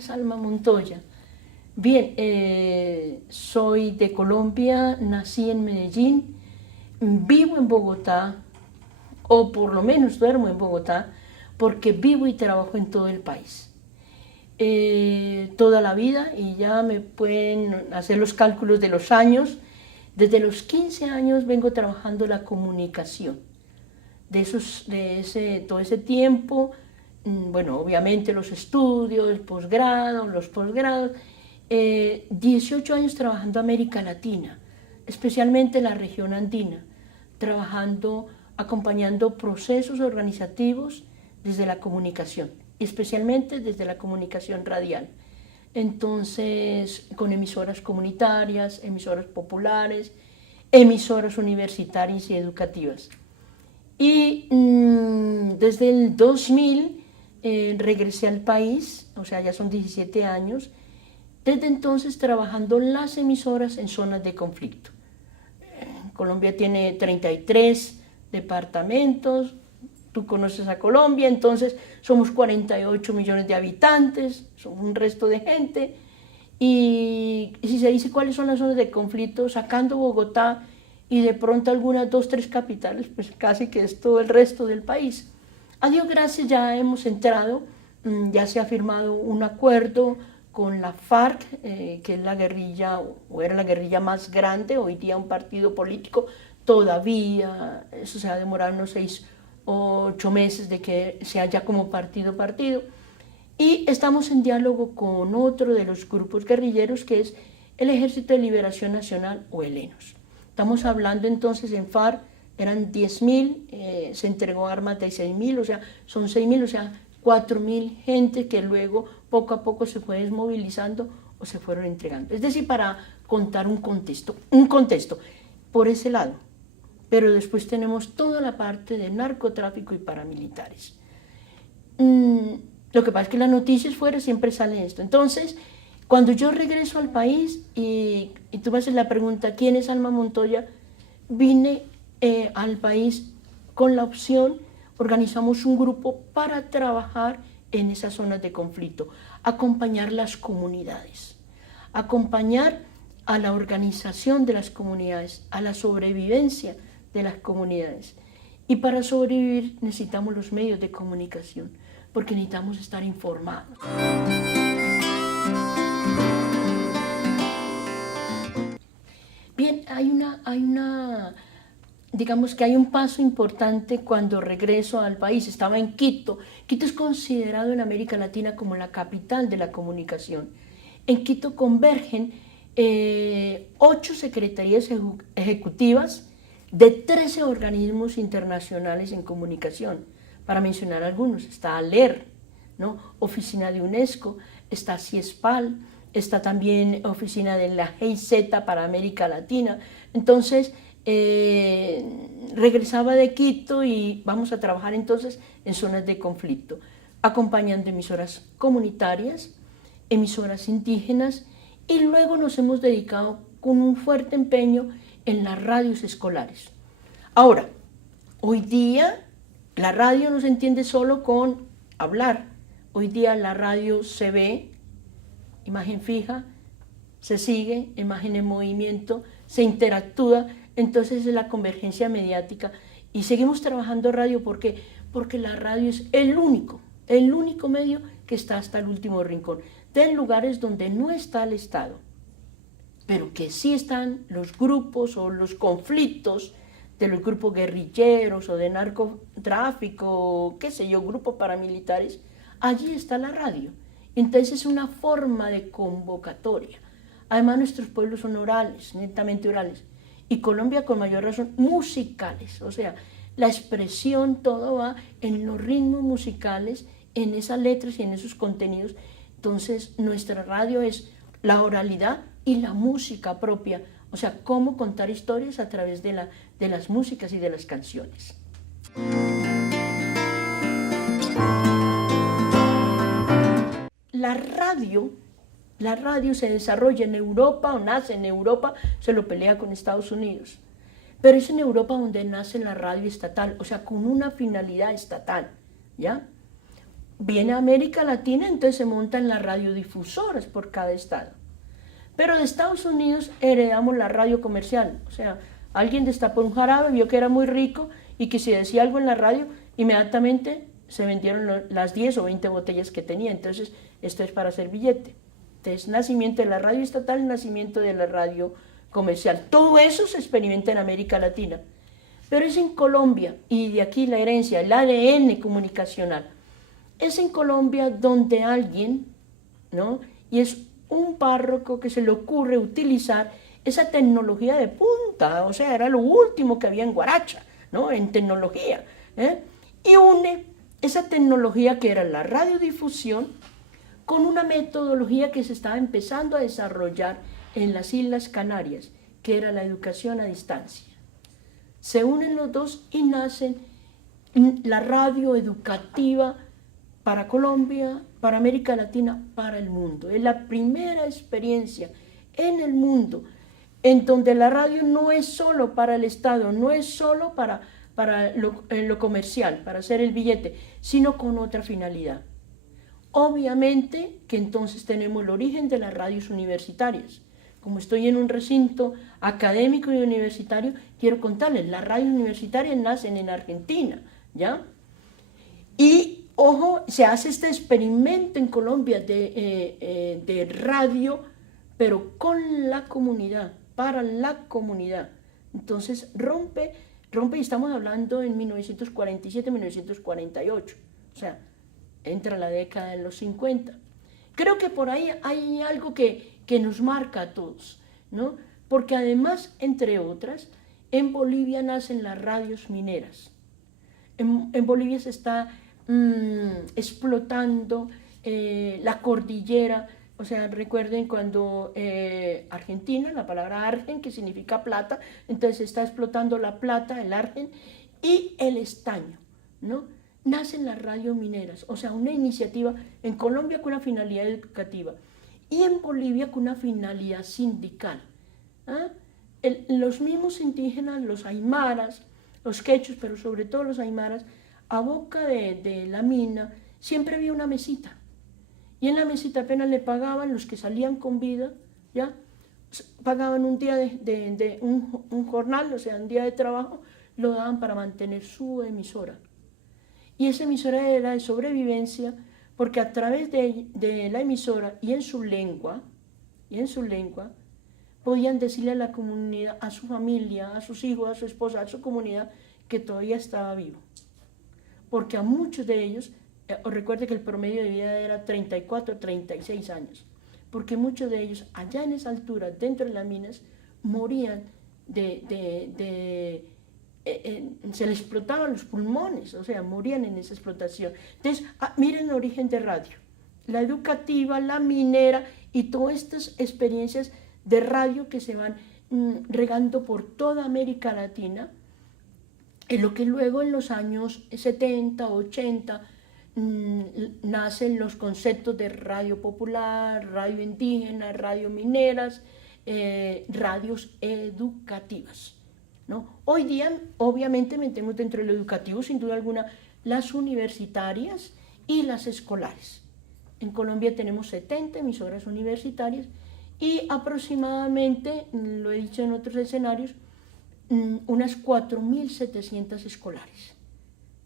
es Alma Montoya? Bien, soy de Colombia, nací en Medellín, vivo en Bogotá, o por lo menos duermo en Bogotá, porque vivo y trabajo en todo el país. Toda la vida, y ya me pueden hacer los cálculos de los años. Desde los 15 años vengo trabajando la comunicación. Todo ese tiempo, bueno, obviamente los estudios, el posgrado, los posgrados, 18 años trabajando América Latina, especialmente la región andina, trabajando, acompañando procesos organizativos desde la comunicación, especialmente desde la comunicación radial. Entonces, con emisoras comunitarias, emisoras populares, emisoras universitarias y educativas. Y desde el 2000 regresé al país, o sea, ya son 17 años, desde entonces trabajando las emisoras en zonas de conflicto. Colombia tiene 33 departamentos, tú conoces a Colombia, entonces somos 48 millones de habitantes, somos un resto de gente, y si se dice cuáles son las zonas de conflicto, sacando Bogotá y de pronto algunas 2, 3 capitales, pues casi que es todo el resto del país. A Dios gracias ya hemos entrado, ya se ha firmado un acuerdo con la FARC, que es la guerrilla, o era la guerrilla más grande, hoy día un partido político, todavía, eso se va a demorar unos 6 o 8 meses de que sea ya como partido. Y estamos en diálogo con otro de los grupos guerrilleros, que es el Ejército de Liberación Nacional, o ELENOS. Estamos hablando entonces en FARC, eran 10.000, se entregó armas de 6.000, o sea, son 6.000, o sea, 4.000 gente que luego poco a poco se fue desmovilizando o se fueron entregando. Es decir, para contar un contexto por ese lado. Pero después tenemos toda la parte de narcotráfico y paramilitares. Lo que pasa es que las noticias fuera siempre sale esto. Entonces, cuando yo regreso al país y tú me haces la pregunta, ¿quién es Alma Montoya? Vine al país con la opción, organizamos un grupo para trabajar en esas zonas de conflicto, acompañar las comunidades, acompañar a la organización de las comunidades, a la sobrevivencia de las comunidades. Y para sobrevivir necesitamos los medios de comunicación, porque necesitamos estar informados. Bien, digamos que hay un paso importante cuando regreso al país. Estaba en Quito. Quito es considerado en América Latina como la capital de la comunicación. En Quito convergen 8 secretarías ejecutivas de 13 organismos internacionales en comunicación. Para mencionar algunos, está ALER, ¿no? Oficina de UNESCO, está CIESPAL, está también oficina de la GIZ para América Latina. Entonces, regresaba de Quito y vamos a trabajar entonces en zonas de conflicto, acompañando emisoras comunitarias, emisoras indígenas, y luego nos hemos dedicado con un fuerte empeño en las radios escolares. Ahora, hoy día la radio no se entiende solo con hablar. Hoy día la radio se ve, imagen fija, se sigue, imagen en movimiento, se interactúa, entonces es la convergencia mediática. Y seguimos trabajando radio, ¿por qué? Porque la radio es el único medio que está hasta el último rincón, de lugares donde no está el Estado, pero que sí están los grupos o los conflictos de los grupos guerrilleros o de narcotráfico, qué sé yo, grupos paramilitares. Allí está la radio. Entonces es una forma de convocatoria. Además, nuestros pueblos son orales, netamente orales, y Colombia con mayor razón musicales, o sea, la expresión, todo va en los ritmos musicales, en esas letras y en esos contenidos. Entonces nuestra radio es la oralidad y la música propia, o sea, cómo contar historias a través de las músicas y de las canciones. La radio se desarrolla en Europa, o nace en Europa, se lo pelea con Estados Unidos, pero es en Europa donde nace la radio estatal, o sea, con una finalidad estatal, ¿ya? viene a América Latina, entonces se montan las radiodifusoras por cada estado. Pero de Estados Unidos heredamos la radio comercial, o sea, alguien destapó un jarabe, vio que era muy rico y que si decía algo en la radio, inmediatamente se vendieron las 10 o 20 botellas que tenía, entonces esto es para hacer billete. Entonces, nacimiento de la radio estatal, nacimiento de la radio comercial. Todo eso se experimenta en América Latina. Pero es en Colombia, y de aquí la herencia, el ADN comunicacional. Es en Colombia donde alguien, ¿no? Y es un párroco que se le ocurre utilizar esa tecnología de punta, o sea, era lo último que había en Guaracha, ¿no? En tecnología, ¿eh? Y une esa tecnología que era la radiodifusión con una metodología que se estaba empezando a desarrollar en las Islas Canarias, que era la educación a distancia. Se unen los dos y nacen la radio educativa para Colombia, para América Latina, para el mundo. Es la primera experiencia en el mundo en donde la radio no es solo para el Estado, no es solo para lo comercial, para hacer el billete, sino con otra finalidad. Obviamente que entonces tenemos el origen de las radios universitarias. Como estoy en un recinto académico y universitario, quiero contarles, las radios universitarias nacen en Argentina, ¿ya? Y, ojo, se hace este experimento en Colombia de radio, pero con la comunidad, para la comunidad. Entonces rompe y estamos hablando en 1947-1948, o sea, entra la década de los 50. Creo que por ahí hay algo que nos marca a todos, ¿no? Porque además, entre otras, en Bolivia nacen las radios mineras. En Bolivia se está explotando la cordillera, o sea, recuerden cuando Argentina, la palabra argen, que significa plata, entonces se está explotando la plata, el argen, y el estaño, ¿no? Nacen las radios mineras, o sea, una iniciativa en Colombia con una finalidad educativa y en Bolivia con una finalidad sindical. ¿Ah? Los mismos indígenas, los aymaras, los quechos, pero sobre todo los aymaras, a boca de la mina siempre había una mesita. Y en la mesita apenas le pagaban los que salían con vida, ¿ya? Pagaban un día un jornal, o sea, un día de trabajo, lo daban para mantener su emisora. Y esa emisora era de sobrevivencia porque a través de la emisora y en su lengua, podían decirle a la comunidad, a su familia, a sus hijos, a su esposa, a su comunidad, que todavía estaba vivo. Porque a muchos de ellos, recuerde que el promedio de vida era 34, 36 años, porque muchos de ellos, allá en esa altura, dentro de las minas, morían se les explotaban los pulmones, o sea, morían en esa explotación. Entonces, miren el origen de radio, la educativa, la minera y todas estas experiencias de radio que se van regando por toda América Latina, en lo que luego en los años 70, 80, nacen los conceptos de radio popular, radio indígena, radio mineras, radios educativas, ¿no? Hoy día, obviamente, metemos dentro de lo educativo, sin duda alguna, las universitarias y las escolares. En Colombia tenemos 70 emisoras universitarias y aproximadamente, lo he dicho en otros escenarios, unas 4.700 escolares.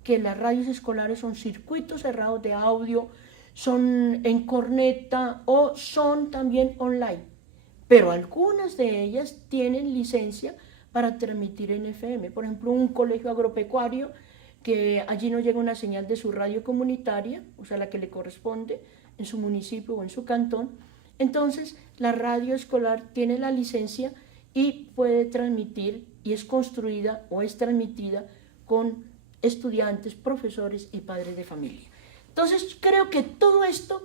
Que las radios escolares son circuitos cerrados de audio, son en corneta o son también online. Pero algunas de ellas tienen licencia para transmitir en FM. Por ejemplo, un colegio agropecuario que allí no llega una señal de su radio comunitaria, o sea, la que le corresponde en su municipio o en su cantón. Entonces, la radio escolar tiene la licencia y puede transmitir, y es construida o es transmitida con estudiantes, profesores y padres de familia. Entonces, creo que todo esto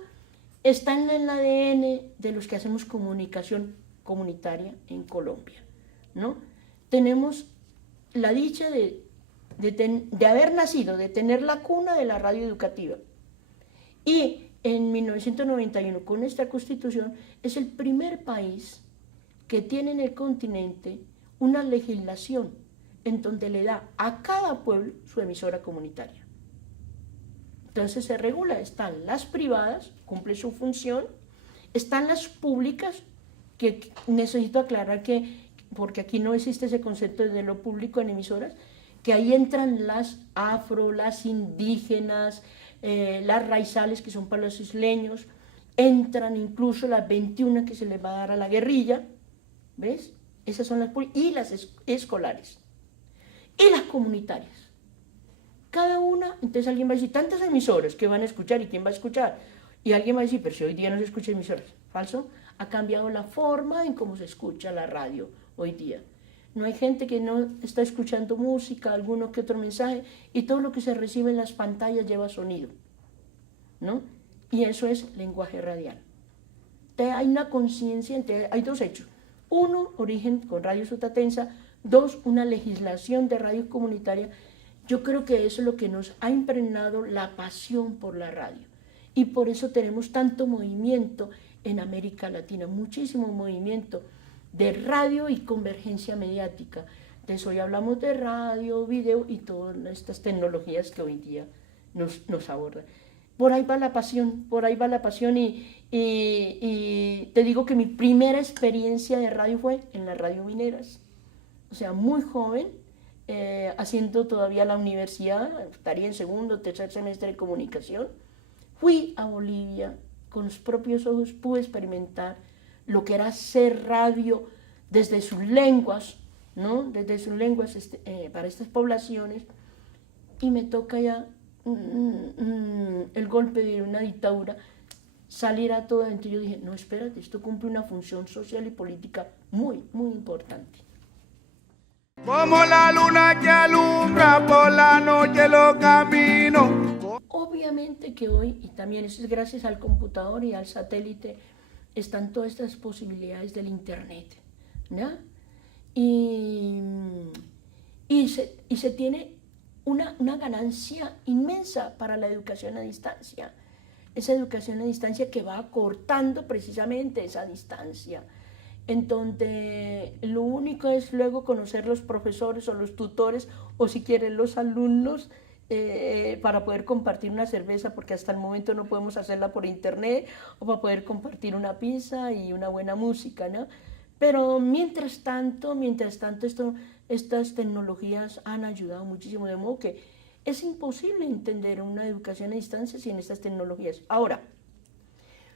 está en el ADN de los que hacemos comunicación comunitaria en Colombia, ¿no? Tenemos la dicha de haber nacido, de tener la cuna de la radio educativa. Y en 1991, con esta constitución, es el primer país que tiene en el continente una legislación en donde le da a cada pueblo su emisora comunitaria. Entonces se regula, están las privadas, cumple su función, están las públicas, que necesito aclarar que, porque aquí no existe ese concepto de lo público en emisoras, que ahí entran las afro, las indígenas, las raizales, que son para los isleños, entran incluso las 21 que se les va a dar a la guerrilla, ¿ves? Esas son las públicas, y las escolares, y las comunitarias. Cada una, entonces alguien va a decir, tantas emisoras que van a escuchar, ¿y quién va a escuchar? Y alguien va a decir, pero si hoy día no se escucha emisoras. Falso, ha cambiado la forma en cómo se escucha la radio hoy día. No hay gente que no está escuchando música, alguno que otro mensaje, y todo lo que se recibe en las pantallas lleva sonido, ¿no? Y eso es lenguaje radial. Hay una conciencia, hay dos hechos. Uno, origen con Radio Sutatensa. Dos, una legislación de radio comunitaria. Yo creo que eso es lo que nos ha impregnado la pasión por la radio. Y por eso tenemos tanto movimiento en América Latina, muchísimo movimiento de radio y convergencia mediática. Entonces hoy hablamos de radio, video y todas estas tecnologías que hoy día nos abordan. Por ahí va la pasión, por ahí va la pasión y te digo que mi primera experiencia de radio fue en las Radio Mineras. O sea, muy joven, haciendo todavía la universidad, estaría en segundo o tercer semestre de comunicación. Fui a Bolivia, con los propios ojos pude experimentar lo que era hacer radio desde sus lenguas, ¿no? Desde sus lenguas para estas poblaciones, y me toca ya el golpe de una dictadura, salir a todo adentro. Yo dije, no, espérate, esto cumple una función social y política muy, muy importante. Como la luna que alumbra por la noche los caminos. Obviamente que hoy, y también eso es gracias al computador y al satélite, están todas estas posibilidades del internet, ¿no? Y se tiene una ganancia inmensa para la educación a distancia. Esa educación a distancia que va acortando precisamente esa distancia, en donde lo único es luego conocer los profesores o los tutores, o si quieren los alumnos, para poder compartir una cerveza, porque hasta el momento no podemos hacerla por internet, o para poder compartir una pizza y una buena música, ¿no? Pero mientras tanto estas tecnologías han ayudado muchísimo, de modo que es imposible entender una educación a distancia sin estas tecnologías. Ahora,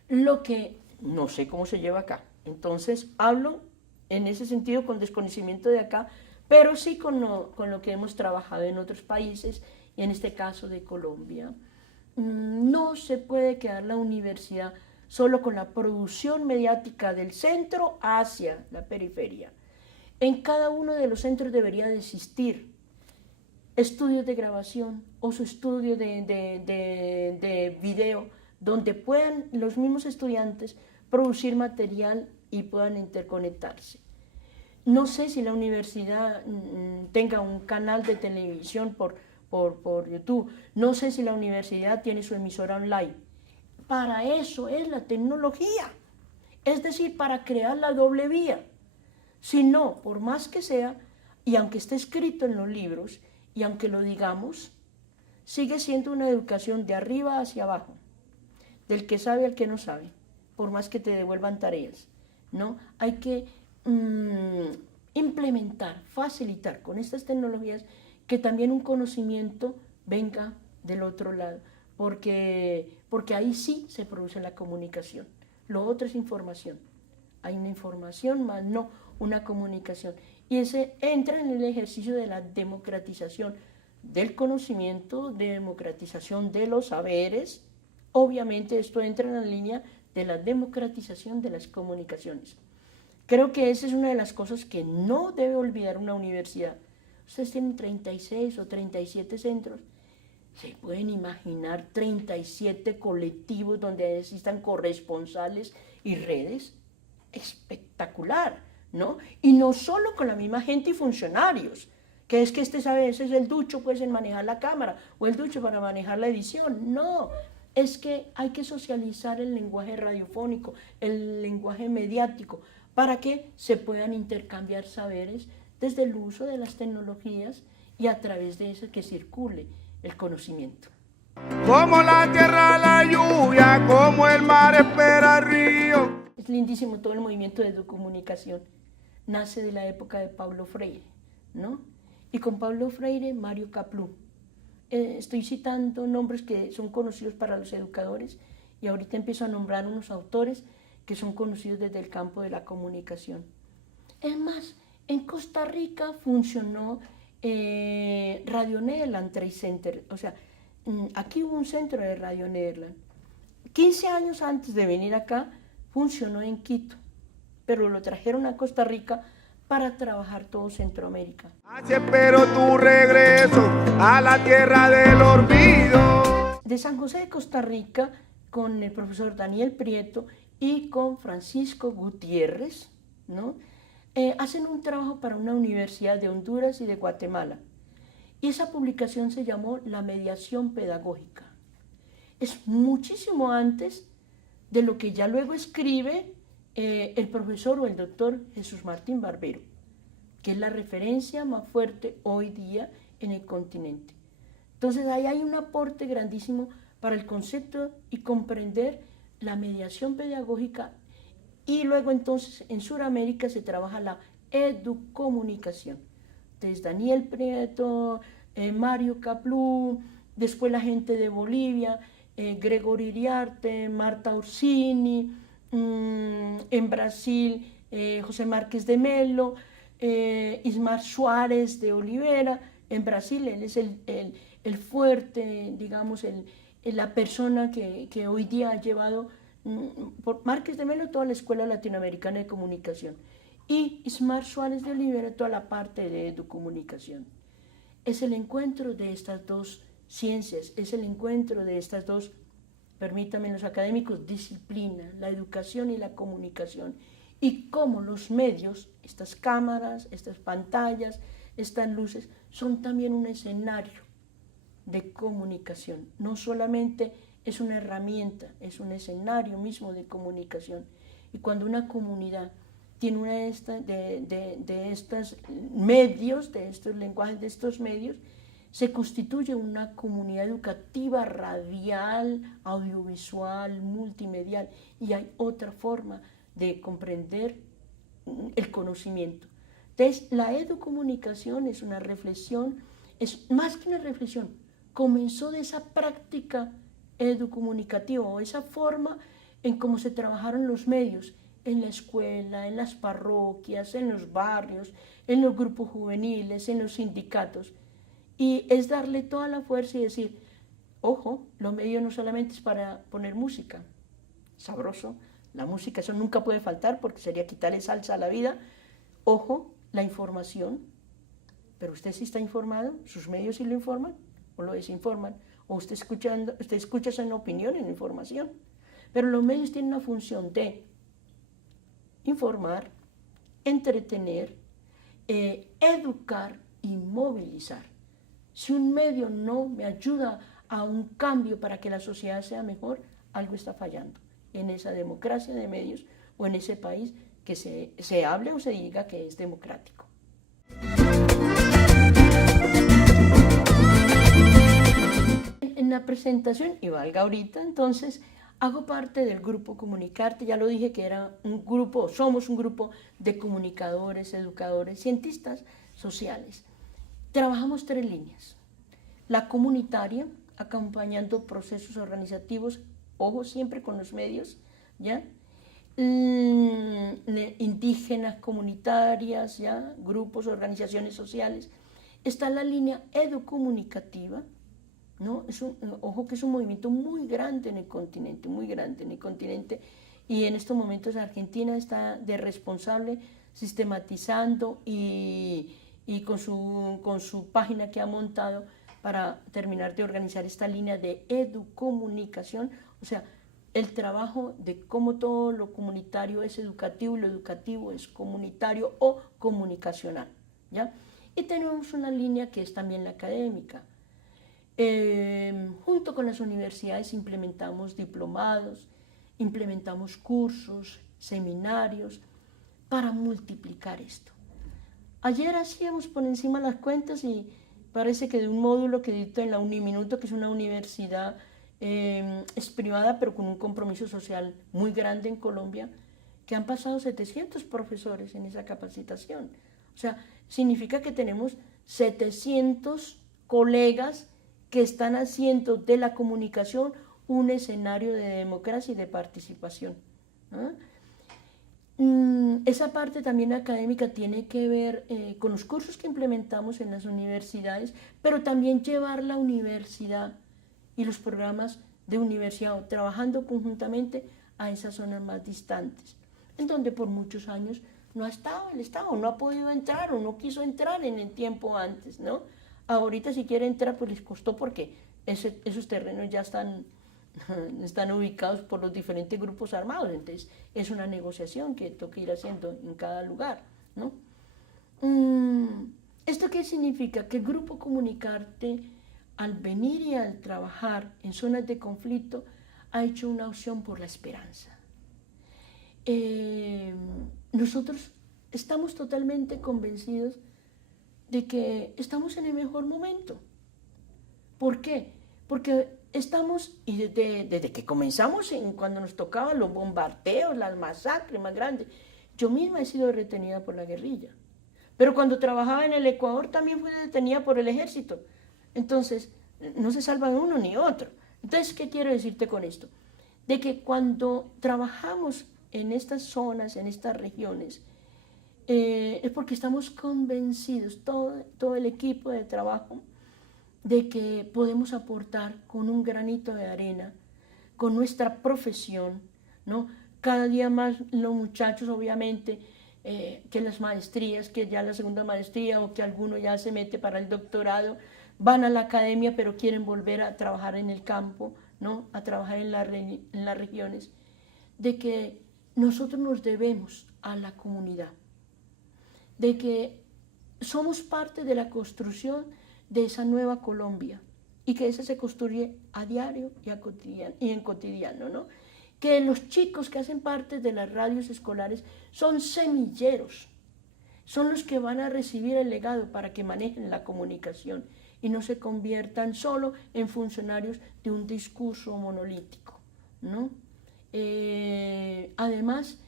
lo que no sé cómo se lleva acá, entonces hablo en ese sentido con desconocimiento de acá, pero sí con lo que hemos trabajado en otros países, y en este caso de Colombia. No se puede quedar la universidad solo con la producción mediática del centro hacia la periferia. En cada uno de los centros debería de existir estudios de grabación o su estudio de video, donde puedan los mismos estudiantes producir material y puedan interconectarse. No sé si la universidad tenga un canal de televisión por YouTube, no sé si la universidad tiene su emisora online. Para eso es la tecnología, es decir, para crear la doble vía. Si no, por más que sea, y aunque esté escrito en los libros, y aunque lo digamos, sigue siendo una educación de arriba hacia abajo, del que sabe al que no sabe, por más que te devuelvan tareas, ¿no? Hay que implementar, facilitar con estas tecnologías que también un conocimiento venga del otro lado, porque ahí sí se produce la comunicación. Lo otro es información. Hay una información más no una comunicación. Y ese entra en el ejercicio de la democratización del conocimiento, de democratización de los saberes. Obviamente esto entra en la línea de la democratización de las comunicaciones. Creo que esa es una de las cosas que no debe olvidar una universidad. Ustedes tienen 36 o 37 centros. ¿Se pueden imaginar 37 colectivos donde existan corresponsales y redes? Espectacular, ¿no? Y no solo con la misma gente y funcionarios, que es que sabe, ese es el ducho pues en manejar la cámara, o el ducho para manejar la edición. No, es que hay que socializar el lenguaje radiofónico, el lenguaje mediático, para que se puedan intercambiar saberes desde el uso de las tecnologías y a través de eso que circule el conocimiento. Como la tierra la lluvia, como el mar espera el río. Es lindísimo todo el movimiento de educomunicación. Nace de la época de Paulo Freire, ¿no? Y con Paulo Freire, Mario Kaplún. Estoy citando nombres que son conocidos para los educadores y ahorita empiezo a nombrar unos autores que son conocidos desde el campo de la comunicación. Es más, en Costa Rica funcionó Radio Nederland Trade Center, o sea, aquí hubo un centro de Radio Nederland. 15 años antes de venir acá, funcionó en Quito, pero lo trajeron a Costa Rica para trabajar todo Centroamérica. Así espero tu regreso a la tierra del olvido. De San José de Costa Rica, con el profesor Daniel Prieto y con Francisco Gutiérrez, ¿no? Hacen un trabajo para una universidad de Honduras y de Guatemala. Y esa publicación se llamó La mediación pedagógica. Es muchísimo antes de lo que ya luego escribe el profesor o el doctor Jesús Martín Barbero, que es la referencia más fuerte hoy día en el continente. Entonces ahí hay un aporte grandísimo para el concepto y comprender la mediación pedagógica, y luego entonces en Sudamérica se trabaja la educomunicación. Entonces Daniel Prieto, Mario Kaplún, después la gente de Bolivia, Gregorio Iriarte, Marta Orsini, en Brasil José Márquez de Melo, Ismar Suárez de Oliveira. En Brasil él es el fuerte, digamos, la persona que hoy día ha llevado por Márquez de Melo toda la Escuela Latinoamericana de Comunicación y Ismar Suárez de Oliveira toda la parte de educomunicación. Es el encuentro de estas dos ciencias, es el encuentro de estas dos, permítanme los académicos, disciplinas, la educación y la comunicación, y cómo los medios, estas cámaras, estas pantallas, estas luces, son también un escenario de comunicación. No solamente es una herramienta, es un escenario mismo de comunicación. Y cuando una comunidad tiene una de estos medios, de estos lenguajes, de estos medios, se constituye una comunidad educativa radial, audiovisual, multimedial, y hay otra forma de comprender el conocimiento. Entonces, la educomunicación es una reflexión, es más que una reflexión, comenzó de esa práctica educomunicativa o esa forma en cómo se trabajaron los medios en la escuela, en las parroquias, en los barrios, en los grupos juveniles, en los sindicatos. Y es darle toda la fuerza y decir, ojo, los medios no solamente es para poner música, sabroso, la música, eso nunca puede faltar porque sería quitarle salsa a la vida. Ojo, la información, pero usted sí está informado, sus medios sí lo informan o lo desinforman, o usted escucha esa opinión en información. Pero los medios tienen una función de informar, entretener, educar y movilizar. Si un medio no me ayuda a un cambio para que la sociedad sea mejor, algo está fallando en esa democracia de medios o en ese país que se hable o se diga que es democrático. En la presentación, y valga ahorita, entonces, hago parte del grupo Comunicarte. Ya lo dije que era un grupo, somos un grupo de comunicadores, educadores, cientistas sociales. Trabajamos 3 líneas. La comunitaria, acompañando procesos organizativos, ojo, siempre con los medios, ¿ya? Indígenas, comunitarias, ¿ya? Grupos, organizaciones sociales. Está la línea educomunicativa, ¿no? Ojo que es un movimiento muy grande en el continente, muy grande en el continente, y en estos momentos Argentina está de responsable sistematizando y con su página que ha montado para terminar de organizar esta línea de educomunicación, o sea, el trabajo de cómo todo lo comunitario es educativo y lo educativo es comunitario o comunicacional, ¿ya? Y tenemos una línea que es también la académica. Junto con las universidades implementamos diplomados, implementamos cursos, seminarios, para multiplicar esto. Ayer hacíamos por encima las cuentas y parece que de un módulo que dicta en la Uniminuto, que es una universidad, es privada, pero con un compromiso social muy grande en Colombia, que han pasado 700 profesores en esa capacitación. O sea, significa que tenemos 700 colegas que están haciendo de la comunicación un escenario de democracia y de participación, ¿no? Esa parte también académica tiene que ver con los cursos que implementamos en las universidades, pero también llevar la universidad y los programas de universidad trabajando conjuntamente a esas zonas más distantes, en donde por muchos años no ha estado el Estado, no ha podido entrar o no quiso entrar en el tiempo antes, ¿no? Ahorita si quiere entrar, pues les costó porque esos terrenos ya están ubicados por los diferentes grupos armados, entonces es una negociación que toca ir haciendo en cada lugar, ¿no? ¿Esto qué significa? Que el grupo Comunicarte, al venir y al trabajar en zonas de conflicto, ha hecho una opción por la esperanza. Nosotros estamos totalmente convencidos de que estamos en el mejor momento. ¿Por qué? Porque estamos, y desde que comenzamos, cuando nos tocaban los bombardeos, las masacres más grandes, yo misma he sido retenida por la guerrilla. Pero cuando trabajaba en el Ecuador también fui detenida por el ejército. Entonces, no se salva uno ni otro. Entonces, ¿qué quiero decirte con esto? De que cuando trabajamos en estas zonas, en estas regiones, es porque estamos convencidos, todo el equipo de trabajo, de que podemos aportar con un granito de arena, con nuestra profesión, ¿no? Cada día más los muchachos, obviamente, que las maestrías, que ya la segunda maestría o que alguno ya se mete para el doctorado, van a la academia pero quieren volver a trabajar en el campo, ¿no? A trabajar en las regiones, de que nosotros nos debemos a la comunidad, de que somos parte de la construcción de esa nueva Colombia y que esa se construye a diario y en cotidiano, ¿no? Que los chicos que hacen parte de las radios escolares son semilleros, son los que van a recibir el legado para que manejen la comunicación y no se conviertan solo en funcionarios de un discurso monolítico, ¿no? Además,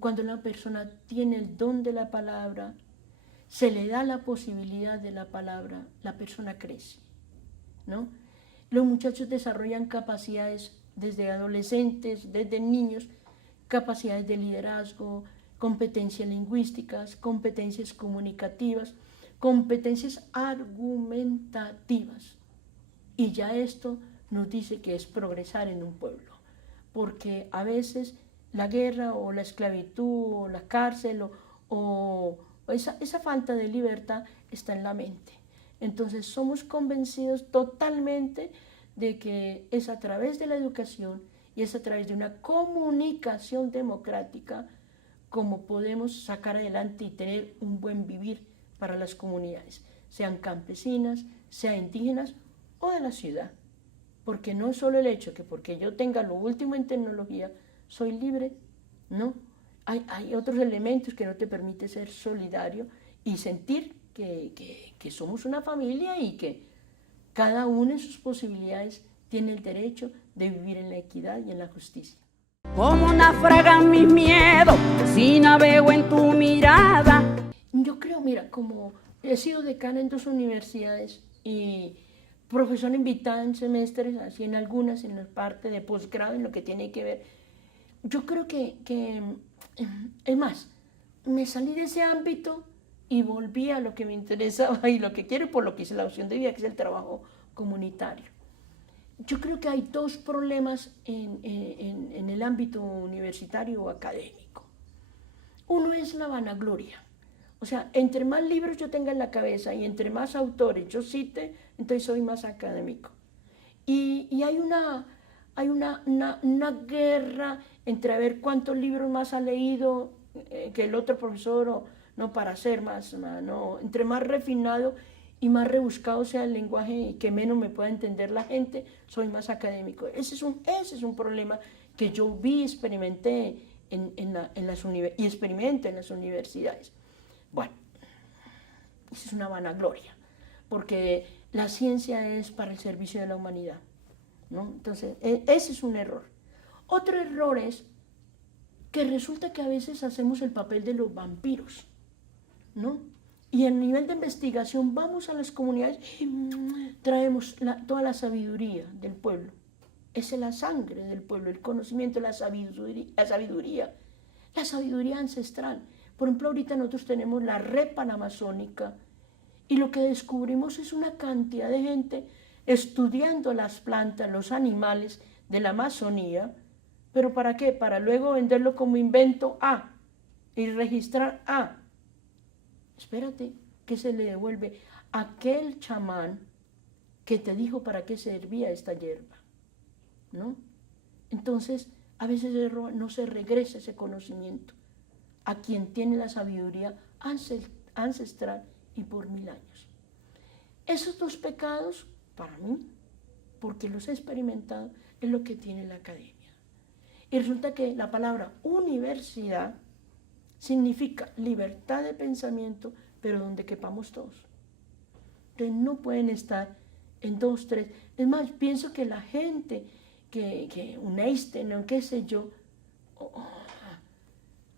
cuando la persona tiene el don de la palabra, se le da la posibilidad de la palabra, la persona crece, ¿no? Los muchachos desarrollan capacidades desde adolescentes, desde niños, capacidades de liderazgo, competencias lingüísticas, competencias comunicativas, competencias argumentativas. Y ya esto nos dice que es progresar en un pueblo, porque a veces la guerra o la esclavitud o la cárcel o esa falta de libertad está en la mente. Entonces somos convencidos totalmente de que es a través de la educación y es a través de una comunicación democrática como podemos sacar adelante y tener un buen vivir para las comunidades, sean campesinas, sean indígenas o de la ciudad. Porque no es solo el hecho que porque yo tenga lo último en tecnología, soy libre, ¿no? Hay otros elementos que no te permiten ser solidario y sentir que somos una familia y que cada uno en sus posibilidades tiene el derecho de vivir en la equidad y en la justicia. Como naufragan mis miedos si navego en tu mirada. Yo creo, mira, como he sido decana en 2 universidades y profesora invitada en semestres, así en algunas, en la parte de posgrado, en lo que tiene que ver, yo creo que es más, me salí de ese ámbito y volví a lo que me interesaba y lo que quiero y por lo que hice la opción de vida, que es el trabajo comunitario. Yo creo que hay 2 problemas en el ámbito universitario o académico. Uno es la vanagloria. O sea, entre más libros yo tenga en la cabeza y entre más autores yo cite, entonces soy más académico. Y hay una guerra entre a ver cuántos libros más ha leído que el otro profesor, no, para ser más, no, entre más refinado y más rebuscado sea el lenguaje y que menos me pueda entender la gente, soy más académico. Ese es un problema que yo vi, experimenté y experimento en las universidades. Bueno, esa es una vanagloria, porque la ciencia es para el servicio de la humanidad, ¿no? Entonces, ese es un error. Otro error es que resulta que a veces hacemos el papel de los vampiros, ¿no? Y a nivel de investigación vamos a las comunidades y traemos toda la sabiduría del pueblo. Esa es la sangre del pueblo, el conocimiento, la sabiduría ancestral. Por ejemplo, ahorita nosotros tenemos la red panamazónica y lo que descubrimos es una cantidad de gente estudiando las plantas, los animales de la Amazonía, pero ¿para qué? Para luego venderlo como invento A y registrar A. Espérate, ¿qué se le devuelve? Aquel chamán que te dijo para qué servía esta hierba, ¿no? Entonces, a veces no se regresa ese conocimiento a quien tiene la sabiduría ancestral y por 1000 años. Esos dos pecados, para mí, porque los he experimentado, es lo que tiene la academia. Y resulta que la palabra universidad significa libertad de pensamiento, pero donde quepamos todos. Entonces no pueden estar en 2, 3. Es más, pienso que la gente, que un Einstein, o qué sé yo,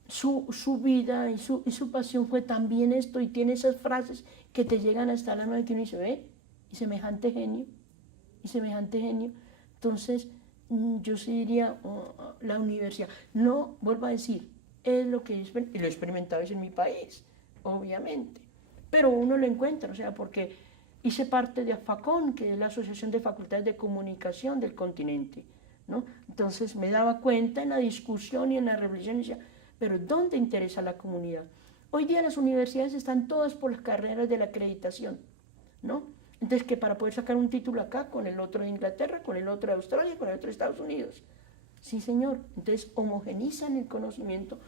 su vida y su pasión fue también esto, y tiene esas frases que te llegan hasta la mente y uno dice, y semejante genio. Entonces, yo sí diría, la universidad. No, vuelvo a decir, es lo que y lo he experimentado en mi país, obviamente. Pero uno lo encuentra, o sea, porque hice parte de AFACON, que es la Asociación de Facultades de Comunicación del continente, ¿no? Entonces me daba cuenta en la discusión y en la reflexión, y decía, pero ¿dónde interesa la comunidad? Hoy día las universidades están todas por las carreras de la acreditación, ¿no? Entonces, que para poder sacar un título acá, con el otro de Inglaterra, con el otro de Australia, con el otro de Estados Unidos. Sí, señor. Entonces, homogenizan el conocimiento,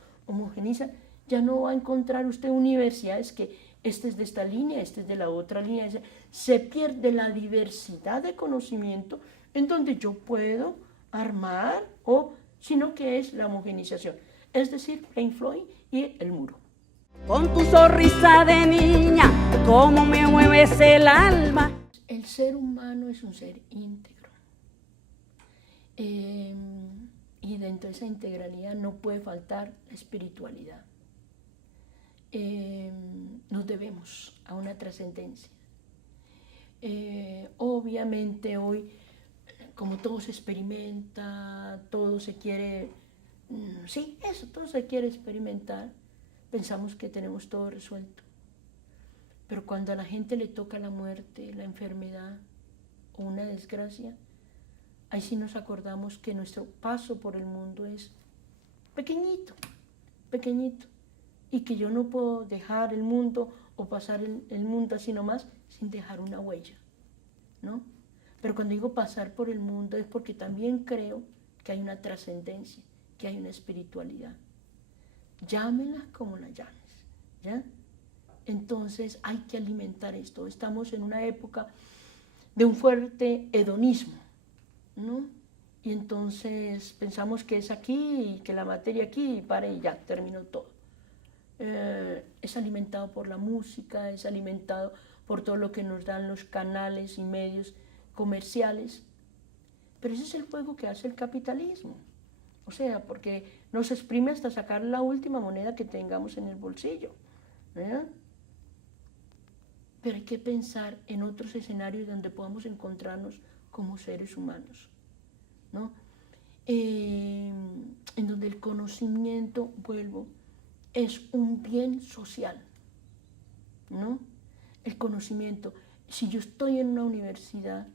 ya no va a encontrar usted universidades que este es de esta línea, este es de la otra línea. Se pierde la diversidad de conocimiento en donde yo puedo armar, sino que es la homogenización. Es decir, Pink Floyd y el muro. Con tu sonrisa de niña, cómo me mueves el alma. El ser humano es un ser íntegro. Y dentro de esa integralidad no puede faltar la espiritualidad. Nos debemos a una trascendencia. Obviamente hoy, como todo se experimenta, todo se quiere, todo se quiere experimentar, pensamos que tenemos todo resuelto. Pero cuando a la gente le toca la muerte, la enfermedad o una desgracia, ahí sí nos acordamos que nuestro paso por el mundo es pequeñito, y que yo no puedo dejar el mundo o pasar el mundo así nomás sin dejar una huella, ¿no? Pero cuando digo pasar por el mundo es porque también creo que hay una trascendencia, que hay una espiritualidad. Llámela como la llames, ¿ya? Entonces hay que alimentar esto. Estamos en una época de un fuerte hedonismo, ¿no? Y entonces pensamos que es aquí, y que la materia aquí, y ya, terminó todo. Es alimentado por la música, es alimentado por todo lo que nos dan los canales y medios comerciales. Pero ese es el juego que hace el capitalismo. O sea, porque nos exprime hasta sacar la última moneda que tengamos en el bolsillo, ¿eh? Pero hay que pensar en otros escenarios donde podamos encontrarnos como seres humanos, ¿no? En donde el conocimiento, vuelvo, es un bien social, ¿no? El conocimiento. Si yo estoy en una universidad,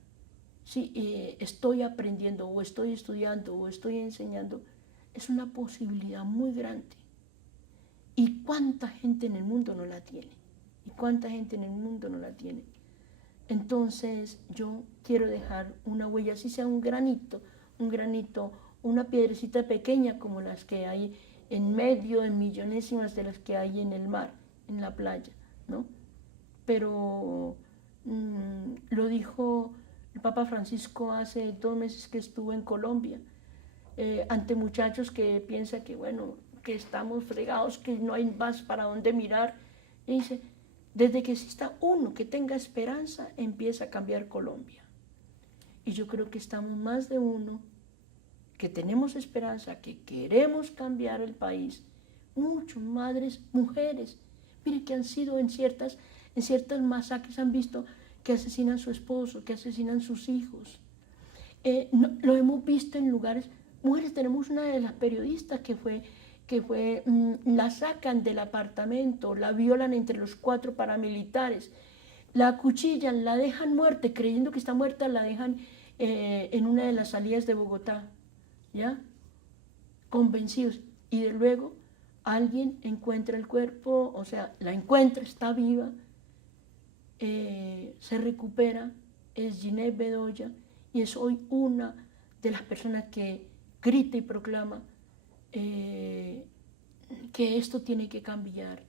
si estoy aprendiendo o estoy estudiando o estoy enseñando, es una posibilidad muy grande. ¿Y cuánta gente en el mundo no la tiene? Entonces yo quiero dejar una huella, así sea un granito, una piedrecita pequeña como las que hay en medio de millonésimas de las que hay en el mar, en la playa, ¿no? Pero lo dijo el Papa Francisco hace 2 meses que estuvo en Colombia, ante muchachos que piensan que, bueno, que estamos fregados, que no hay más para dónde mirar. Y dice, Desde que exista uno que tenga esperanza, empieza a cambiar Colombia. Y yo creo que estamos más de uno que tenemos esperanza, que queremos cambiar el país. Muchas madres, mujeres, mire que han sido en ciertas masacres, han visto que asesinan a su esposo, que asesinan a sus hijos. Lo hemos visto en lugares, mujeres, tenemos una de las periodistas la sacan del apartamento, la violan entre los 4 paramilitares, la acuchillan, la dejan muerta, creyendo que está muerta, la dejan en una de las salidas de Bogotá, ¿ya? Convencidos. Y de luego alguien encuentra el cuerpo, o sea, la encuentra, está viva, se recupera, es Ginette Bedoya, y es hoy una de las personas que grita y proclama que esto tiene que cambiar,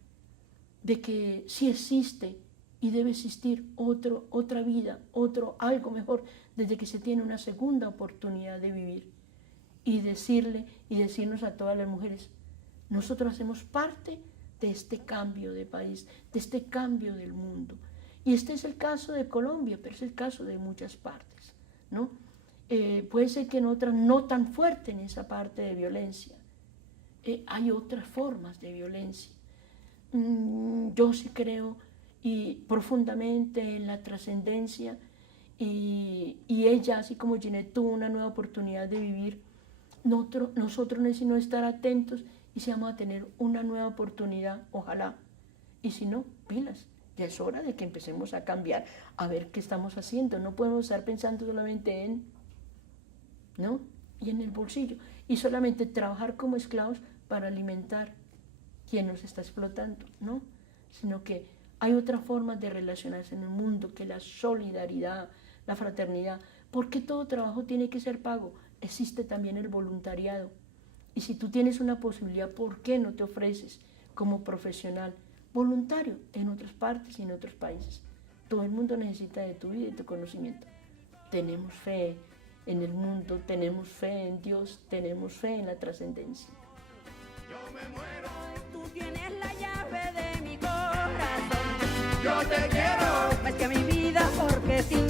de que sí existe y debe existir otra vida, algo mejor, desde que se tiene una segunda oportunidad de vivir. Y decirnos a todas las mujeres, nosotros hacemos parte de este cambio de país, de este cambio del mundo. Y este es el caso de Colombia, pero es el caso de muchas partes, ¿no? Puede ser que en otras no tan fuerte en esa parte de violencia. Hay otras formas de violencia. Yo sí creo profundamente en la trascendencia y ella, así como Ginette, tuvo una nueva oportunidad de vivir. Nosotros necesitamos estar atentos y si vamos a tener una nueva oportunidad, ojalá. Y si no, pilas, ya es hora de que empecemos a cambiar, a ver qué estamos haciendo. No podemos estar pensando solamente ¿no? Y en el bolsillo. Y solamente trabajar como esclavos para alimentar quien nos está explotando, ¿no? Sino que hay otras formas de relacionarse en el mundo que la solidaridad, la fraternidad. ¿Por qué todo trabajo tiene que ser pago? Existe también el voluntariado. Y si tú tienes una posibilidad, ¿por qué no te ofreces como profesional voluntario en otras partes y en otros países? Todo el mundo necesita de tu vida y tu conocimiento. Tenemos fe en el mundo, tenemos fe en Dios, tenemos fe en la trascendencia. Yo me muero. Tú tienes la llave de mi corazón. Yo te quiero. Más que mi vida, porque sin